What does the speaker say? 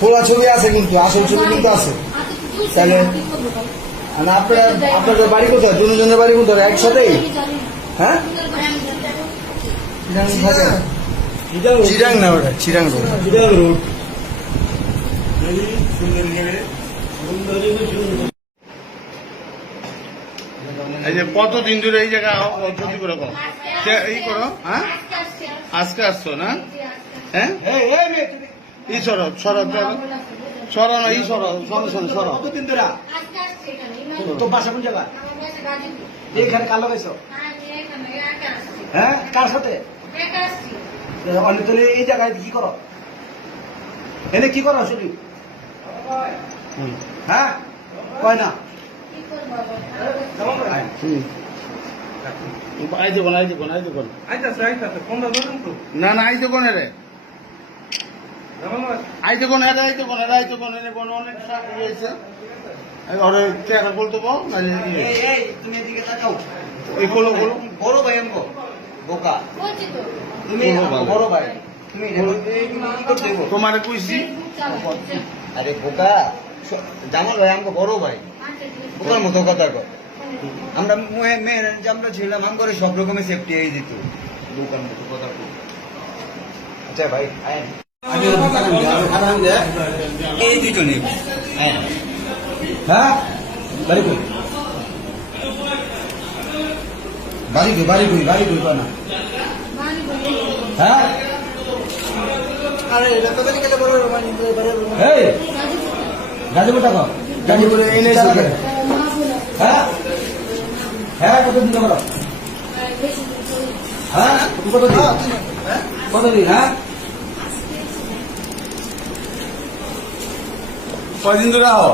খোলা ছবি আছে কিন্তু আসল ছবি কিন্তু আছে। তাহলে আপনাদের বাড়ি কোথায়? দুজনের বাড়ি কোথায়? একসাথেই? হ্যাঁ, চিরাং না ওটা, চিরাং রোড। এই যে কতদিন ধরে এই জায়গা ক্ষতি করে এই করো? হ্যাঁ, আজকে আসছো না? হ্যাঁ, এই সরো সরো সরো না, এই সরো সরো সরো সরো। কতদিন ধরে তো বাসা কোন জায়গা? এইখানে কার লাগাইছো? হ্যাঁ, কার সাথে? অনেক তাহলে এই জায়গায় কি করো? এনে কি করো শুধু? হ্যাঁ, কয় না না না আইতে কোন রে আইতে কোন এটা আইতে কোন এটা আইতে কোন এনে কোন অনেক রয়েছে ওরে টাকা বলতে পাও না। তুমি এদিকে তাকাও। এই কোলো কোলো বড় ভাই আমগো বোকা, তুমি বড় ভাই, তুমি তোমারে কইছি। আরে বোকা, জামাল ভাই আমগো বড় ভাই, বোকার মতো কথা কর। আমরা মেয়ের আমরা ছিলাম, আম করে সব রকমের সেফটি হয়ে যেত, বোকার মতো কথা কর। আচ্ছা ভাই এই দুজনে হ্যাঁ, বাড়ি কই? বাড়ি কই? বাড়ি কই? বাড়ি কই না? হ্যাঁ, আরে এটা তো গেলে বড় এই গাজীপুর টাকা গাজীপুরে এনে হ্যাঁ হ্যাঁ, কত দিন করো? হ্যাঁ, কত দিন? কত দিন? হ্যাঁ, কয়দিন ধরে আও?